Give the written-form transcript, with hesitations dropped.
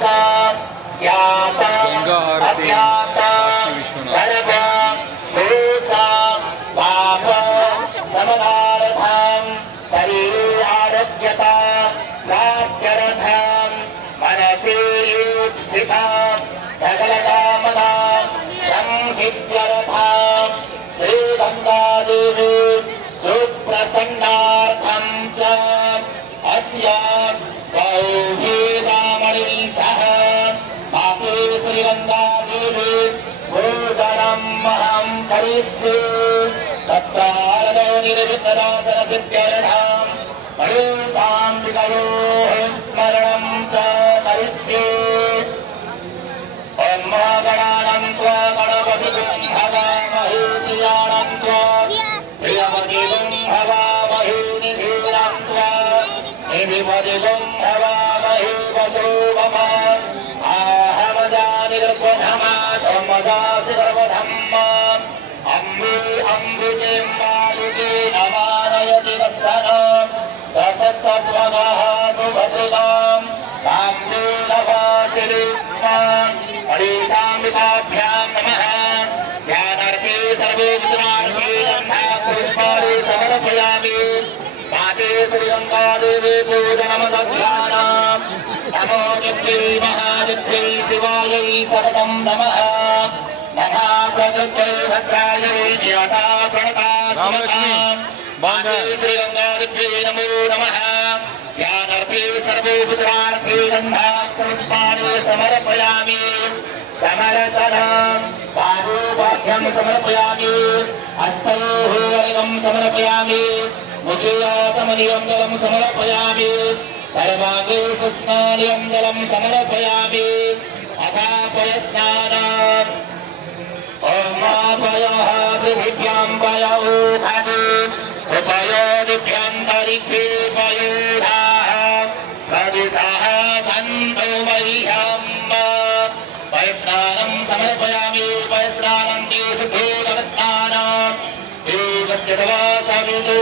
गंगा आरती काशी विश्वनाथ। शरीरे आरोग्यता प्राप्त्यर्थं मनसि ईप्सिता सकलकामना संसिद्ध्यर्थं श्रीगंगादेवी सुप्रसन्नार्थं च अद्य गौरीदामणि सह पापे श्रीगंगादेवी पूजनम् अहं करिष्ये। तत्रादौ निर्विघ्नदासन सिद्ध्यर्थं मणिसाम्बिकयोः स्मरणं च करिष्ये। ॐ गणानं त्वा गणपतिं हवामहे प्रियाणं त्वा प्रियपतिं हवामहे निधीरां त्वा निधिपतिं हवामहे वसुममा आहमजानिर्वधमा त्वमजासि सर्वधम्मा अम्बे अम्बिके मालिके नमानयति वत्सनं सशस्तस्वगः सुभद्रतां काम्बे नवासिरिमान् मणिसाम्बिकाभ्यां नमः। ध्यानार्थे सर्वे विद्वांसे गन्धापुष्पाणि समर्पयामि। माते श्रीगंगादेवी पूजनमदध्यानाम् नमो नित्यै महानित्यै शिवायै सततं नमः। नमः प्रकृत्यै भद्रायै नियता प्रणतास्मतां माते श्रीगंगादेव्यै नमो नमः। ध्यानार्थे सर्वे पुत्रार्थे गन्धापुष्पाणि समर्पयामि। समरचनं पादोपाढ्यं समर्पयामि। हस्तयोः अर्घ्यं समर्पयामि। मुखे आचमनीयं जलं समर्पयामि। सर्वाङ्गे स्नानीयं जलं समर्पयामि। अथापयस्नानम् ॐ पयः पृथिव्यां पय ऊहते उपयोनिभ्यन्तरिक्षे पयूधाः प्रदिशः सन्तु मह्यम्। पयस्नानं समर्पयामि। पयस्नानं शुद्धोदकस्नानं देवस्य तवा सवितु